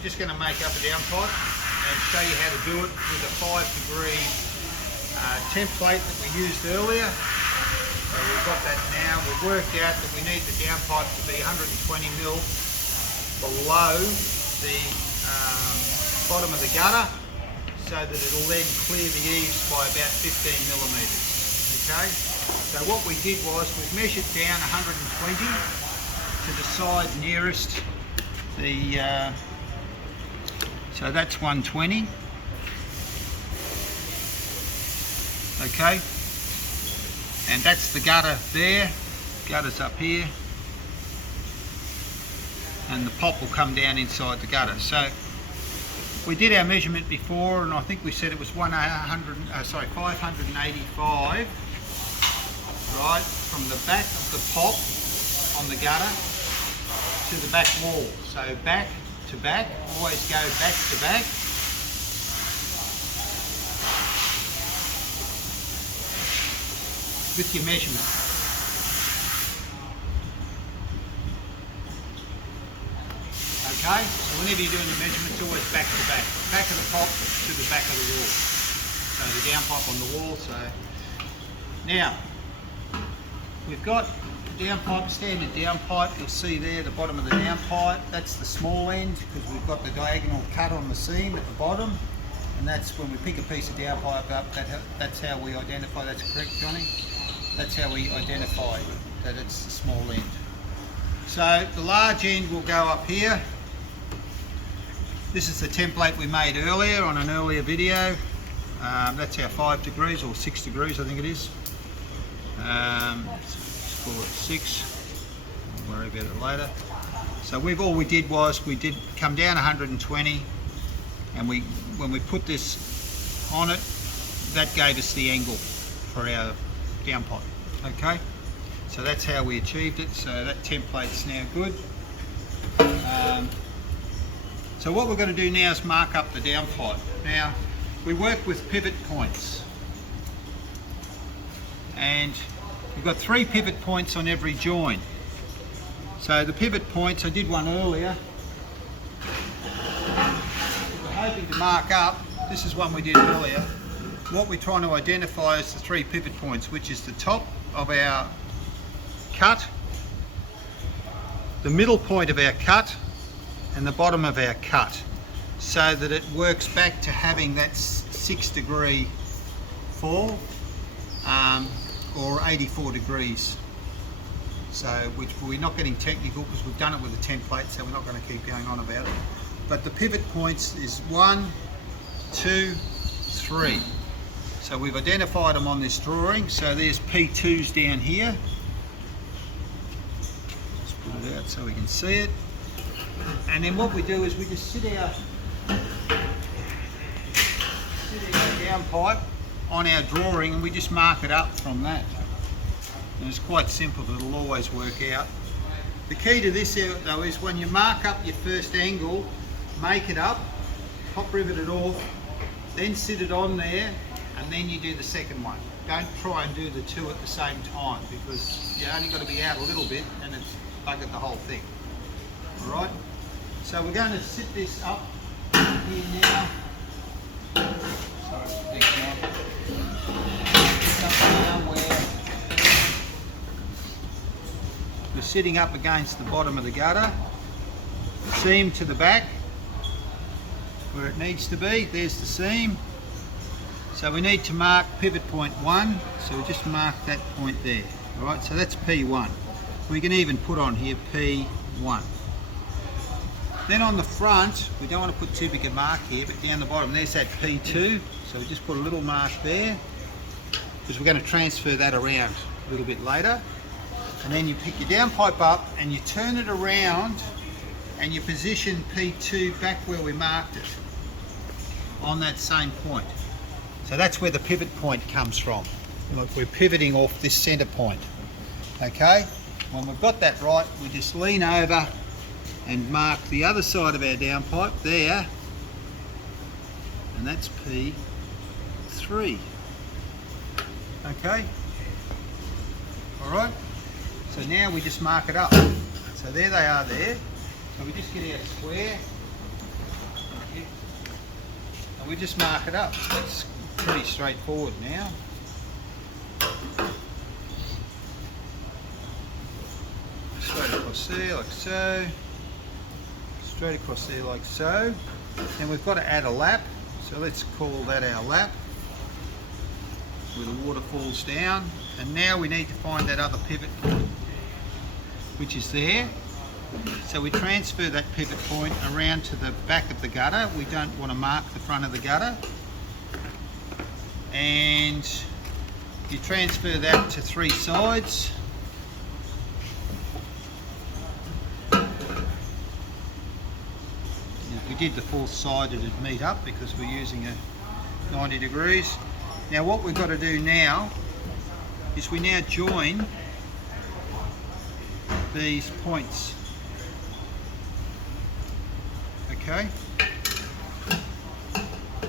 we're just going to make up a downpipe and show you how to do it with a 5-degree template that we used earlier. So we've got that now. We've worked out that we need the downpipe to be 120 mil below the bottom of the gutter, so that it'll then clear the eaves by about 15 millimetres. Okay, so what we did was we've measured down 120 to the side nearest the, so that's 120. Okay, and that's the gutter there. Gutter's up here, and the pop will come down inside the gutter. So we did our measurement before, and I think we said it was 585, right, from the back of the pop on the gutter to the back wall. So back to back, always go back to back. With your measurement. Okay, so whenever you're doing the measurements, always back to back. Back of the pop to the back of the wall. So the downpipe on the wall. So now we've got downpipe, standard downpipe. You'll see there the bottom of the downpipe. That's the small end because we've got the diagonal cut on the seam at the bottom, and that's when we pick a piece of downpipe up. That's how we identify. That's correct, Johnny. That's how we identify that it's the small end. So the large end will go up here. This is the template we made earlier on an earlier video. That's our 5 degrees or 6 degrees, I think it is. Let's call it 6. We'll worry about it later. So all we did was we did come down 120, and when we put this on it, that gave us the angle for our downpipe. Okay, so that's how we achieved it. So that template's now good. So what we're going to do now is mark up the downpipe. Now we work with pivot points, and we've got 3 pivot points on every join. So the pivot points, I did one earlier. We're hoping to mark up, this is one we did earlier. What we're trying to identify is the 3 pivot points, which is the top of our cut, the middle point of our cut, and the bottom of our cut, so that it works back to having that 6-degree fall, or 84 degrees. So which we're not getting technical because we've done it with a template, so we're not going to keep going on about it. But the pivot points is 1, 2, 3. So we've identified them on this drawing. So there's P2s down here. Let's put it out so we can see it. And then what we do is we just sit our downpipe on our drawing, and we just mark it up from that. And it's quite simple, but it'll always work out. The key to this though is when you mark up your first angle, make it up, top rivet it off, then sit it on there, and then you do the second one. Don't try and do the 2 at the same time, because you only got to be out a little bit and it's buggered the whole thing. Alright, so we're going to sit this up here now. Sorry, big knob. This up now where we're sitting up against the bottom of the gutter, seam to the back where it needs to be. There's the seam. So we need to mark pivot point 1, so we just mark that point there. Alright, so that's P1. We can even put on here P1. Then on the front, we don't want to put too big a mark here, but down the bottom there's that P2, so we just put a little mark there, because we're going to transfer that around a little bit later. And then you pick your downpipe up and you turn it around and you position P2 back where we marked it on that same point. So that's where the pivot point comes from. Look, we're pivoting off this centre point. Okay, when we've got that right, we just lean over and mark the other side of our downpipe there, and that's P3. Okay, all right, so now we just mark it up. So there they are there. So we just get our square, And we just mark it up. It's pretty straightforward now. Straight across there like so. Straight across there like so. And we've got to add a lap. So let's call that our lap, where the water falls down. And now we need to find that other pivot point, which is there. So we transfer that pivot point around to the back of the gutter. We don't want to mark the front of the gutter. And you transfer that to 3 sides. If we did the 4th side, it'd meet up because we're using a 90 degrees. Now what we've got to do now is we now join these points. Okay.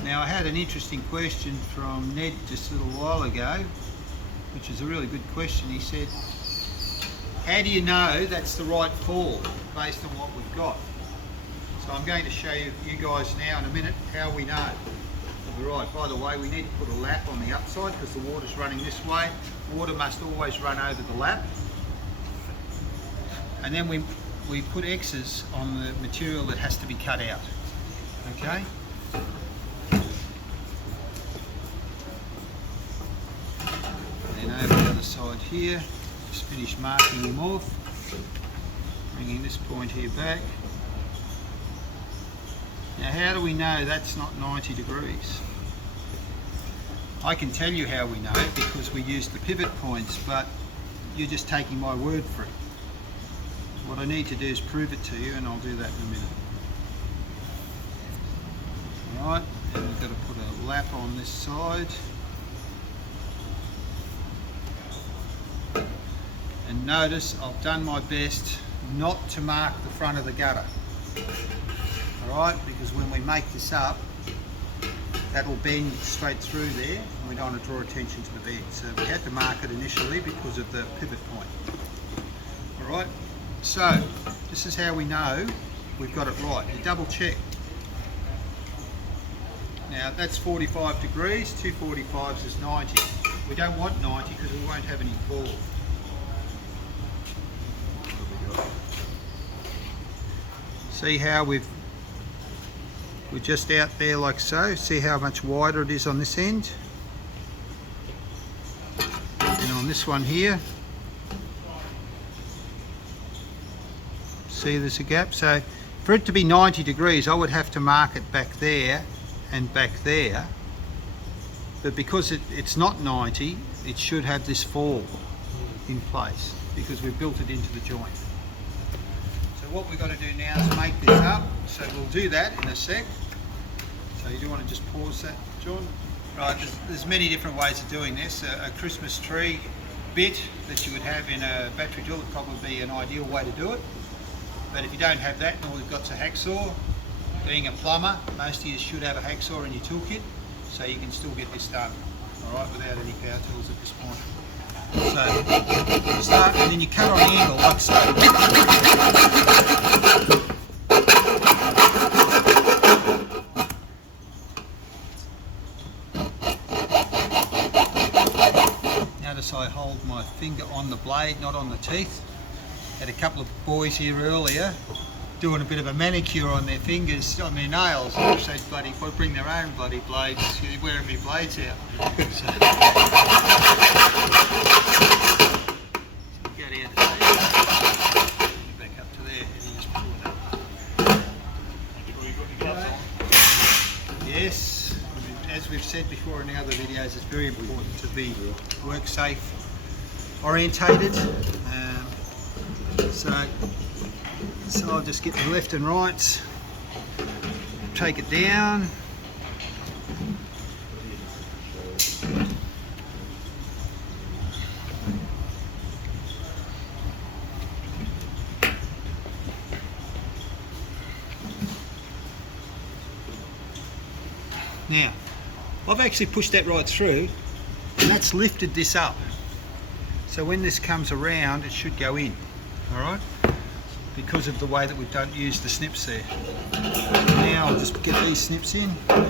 Now I had an interesting question from Ned just a little while ago, which is a really good question. He said, how do you know that's the right fall based on what we've got? So I'm going to show you guys now in a minute how we know. Right, by the way, we need to put a lap on the upside because the water's running this way. Water must always run over the lap. And then we put X's on the material that has to be cut out. Okay? And over the other side here, just finish marking them off. Bringing this point here back. Now how do we know that's not 90 degrees? I can tell you how we know because we use the pivot points, but you're just taking my word for it. What I need to do is prove it to you, and I'll do that in a minute. Alright, and we've got to put a lap on this side. And notice I've done my best not to mark the front of the gutter. Alright, because when we make this up, that'll bend straight through there, and we don't want to draw attention to the bend. So we had to mark it initially because of the pivot point. Alright, so this is how we know we've got it right. You double check. Now that's 45 degrees, 2 45s is 90. We don't want 90 because we won't have any fall. See how we're just out there like so. See how much wider it is on this end, and on this one here, see there's a gap. So for it to be 90 degrees I would have to mark it back there and back there, but because it's not 90, it should have this fall in place because we've built it into the joint. What we've got to do now is make this up, so we'll do that in a sec. So you do want to just pause that, John? Right, there's many different ways of doing this. A Christmas tree bit that you would have in a battery drill would probably be an ideal way to do it. But if you don't have that, and all we've got's a hacksaw, being a plumber, most of you should have a hacksaw in your toolkit, so you can still get this done, all right, without any power tools at this point. So you start, and then you cut on the angle like so. Notice I hold my finger on the blade, not on the teeth. Had a couple of boys here earlier doing a bit of a manicure on their fingers, on their nails. I wish they'd bloody bring their own bloody blades. They're wearing me blades out. So go down to there, back up to there, and you just pull it up. Make sure you've got your gloves on. Yes, as we've said before in the other videos, it's very important to be work safe orientated. So I'll just get the left and rights, take it down. Now, I've actually pushed that right through, and that's lifted this up. So when this comes around, it should go in, all right? because of the way that we don't use the snips there. Now I'll just get these snips in. Get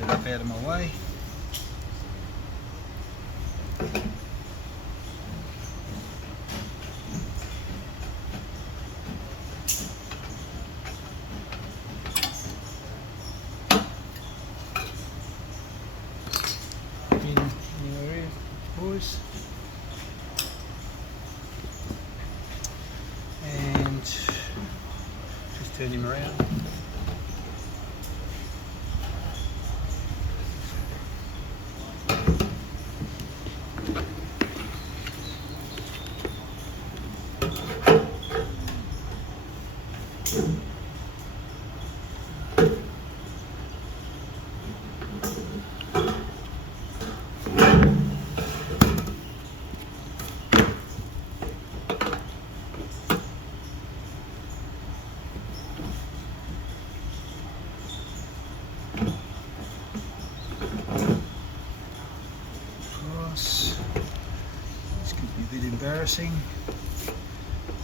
it up out of my way. And just turn him around. Embarrassing.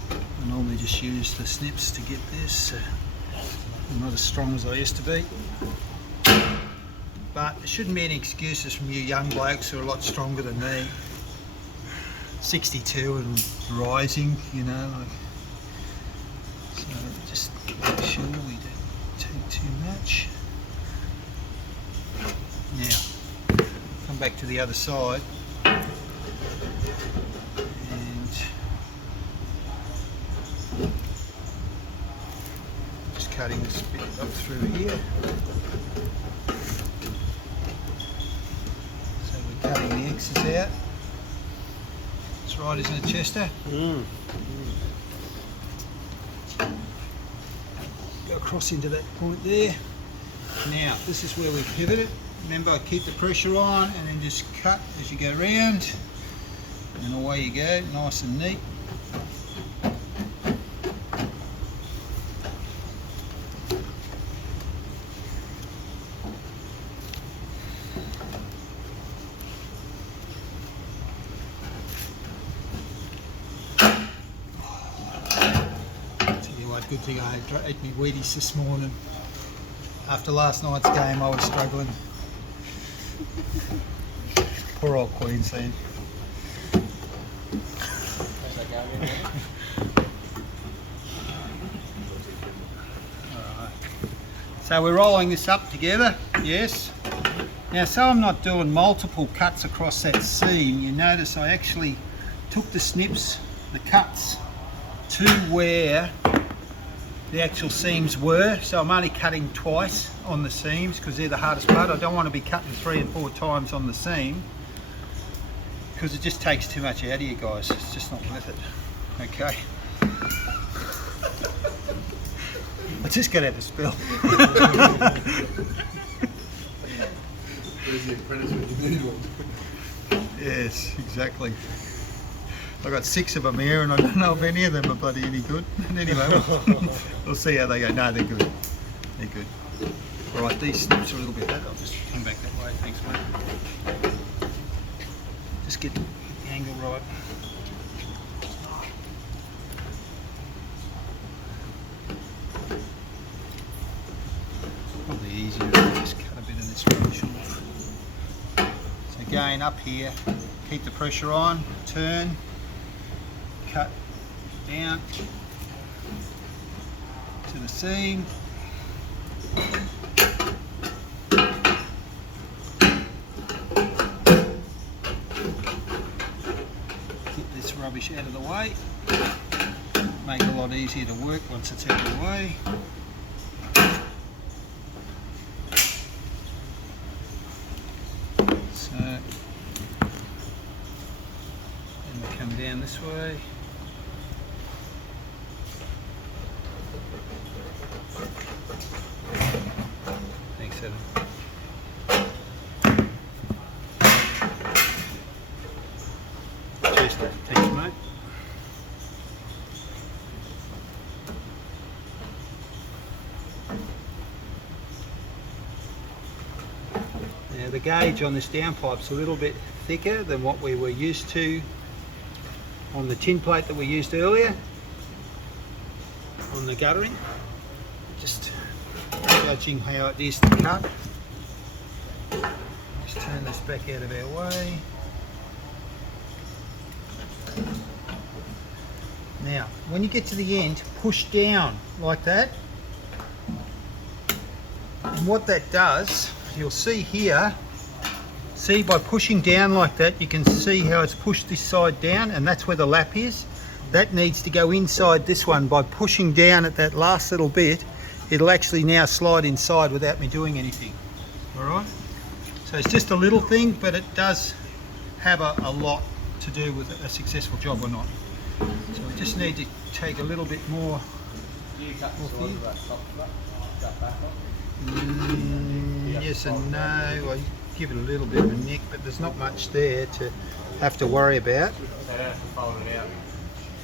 I normally just use the snips to get this. I'm not as strong as I used to be. But there shouldn't be any excuses from you young blokes who are a lot stronger than me. 62 and rising, you know. So just make sure we don't take too much. Now, come back to the other side. Cutting this bit up through here. So we're cutting the X's out. That's right, isn't it, Chester? Go across into that point there. Now, this is where we pivot it. Remember, I keep the pressure on and then just cut as you go round. And away you go, nice and neat. Good thing I ate my Wheaties this morning. After last night's game I was struggling. Poor old Queensland. Alright. So we're rolling this up together, yes. Now so I'm not doing multiple cuts across that seam, you notice I actually took the snips, the cuts, to where the actual seams were, so I'm only cutting twice on the seams because they're the hardest part. I don't want to be cutting 3 and 4 times on the seam because it just takes too much out of you guys. It's just not worth it. Okay. I just got out of spill. Where's the apprentice when you need one? Yes, exactly. I've got 6 of them here and I don't know if any of them are bloody any good. And anyway, we'll see how they go. No, they're good. They're good. Alright, these snips are a little bit better. I'll just come back that way. Thanks, mate. Just get the angle right. Probably easier if I just cut a bit of this rubbish off. So again, up here, keep the pressure on, turn. Cut down to the seam. Get this rubbish out of the way. Make it a lot easier to work once it's out of the way. So, and we come down this way. Thanks, Adam. Chester, thanks, mate. Now the gauge on this downpipe's a little bit thicker than what we were used to on the tin plate that we used earlier on the guttering. Just judging how it is to cut. Just turn this back out of our way. Now, when you get to the end, push down like that. And what that does, you'll see here, see by pushing down like that, you can see how it's pushed this side down, and that's where the lap is. That needs to go inside this one. By pushing down at that last little bit, it'll actually now slide inside without me doing anything. All right? So it's just a little thing, but it does have a lot to do with a successful job or not. So we just need to take a little bit more off here. Yes and no. I give it a little bit of a nick, but there's not much there to have to worry about. So I don't have to fold it out.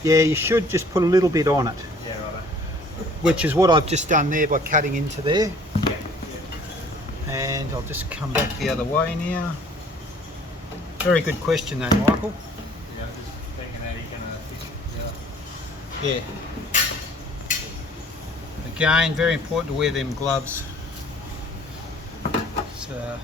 Yeah, you should just put a little bit on it. Yeah, right. Which is what I've just done there by cutting into there. Yeah. And I'll just come back the other way now. Very good question though, Michael. Yeah, I'm just thinking how you can fix it. Yeah. Again, very important to wear them gloves. So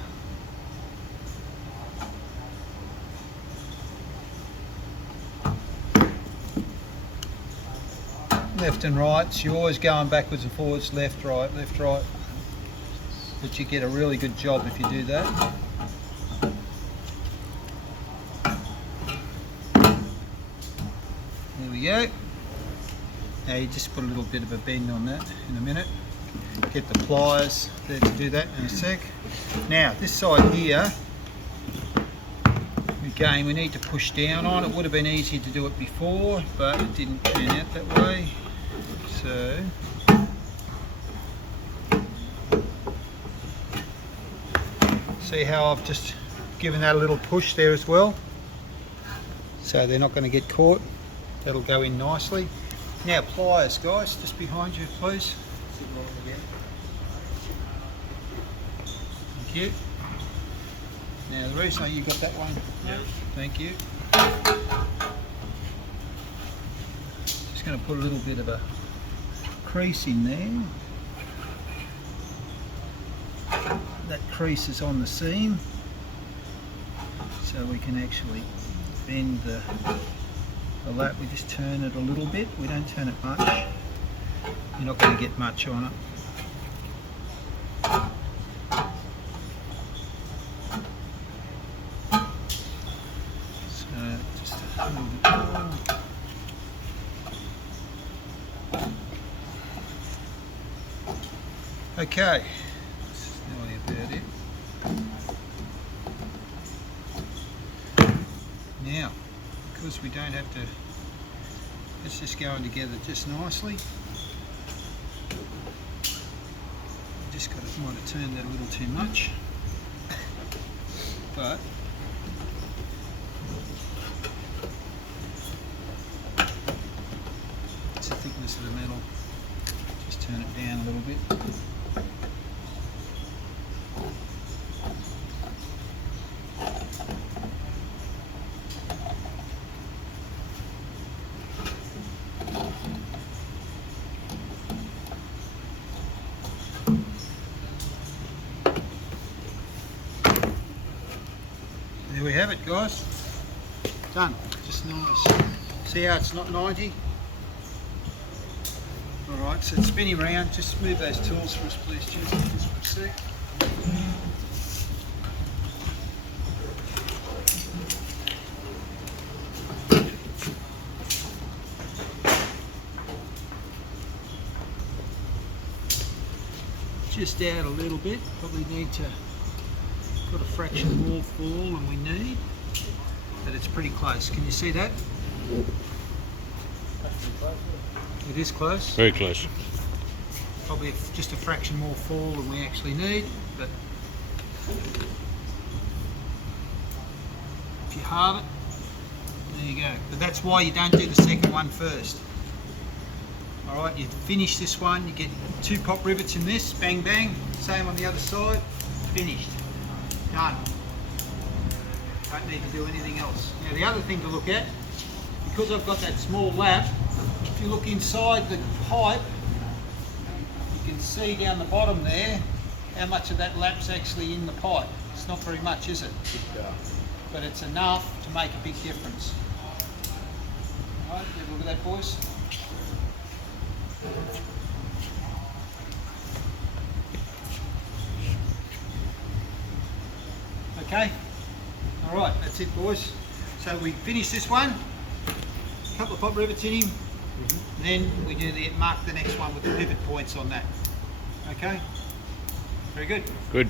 left and right, so you're always going backwards and forwards, left, right, but you get a really good job if you do that. There we go. Now you just put a little bit of a bend on that in a minute. Get the pliers there to do that in a sec. Now this side here, again we need to push down on. It would have been easier to do it before, but it didn't turn out that way. So see how I've just given that a little push there as well, so they're not going to get caught. That'll go in nicely. Now pliers, guys, just behind you please. Thank you. Now the reason you got that one, thank you. Just going to put a little bit of a crease in there. That crease is on the seam, so we can actually bend the lap. We just turn it a little bit. We don't turn it much. You're not going to get much on it. So just a little bit more. Okay, that's nearly about it. Now, because we don't have to, it's just going together just nicely. Just got to, might have turned that a little too much, but it's the thickness of the metal. Just turn it down a little bit. There we have it, guys. Done. Just nice. See how it's not 90? Alright, so it's spinning around. Just move those tools for us, please, Jason, just for a sec. Just out a little bit. Probably need to got a fraction more fall than we need, but it's pretty close. Can you see that? It is close. Very close. Probably just a fraction more fall than we actually need, but if you halve it, there you go. But that's why you don't do the second one first. Alright, you finish this one, you get 2 pop rivets in this, bang bang, same on the other side, finished. Done. Don't need to do anything else. Now the other thing to look at, because I've got that small lap, if you look inside the pipe, you can see down the bottom there how much of that lap's actually in the pipe. It's not very much, is it? But it's enough to make a big difference. All right, have a look at that, boys. Okay, all right, that's it, boys. So we finish this one, a couple of pop rivets in him, then we do mark the next one with the pivot points on that. Okay, very good. Good.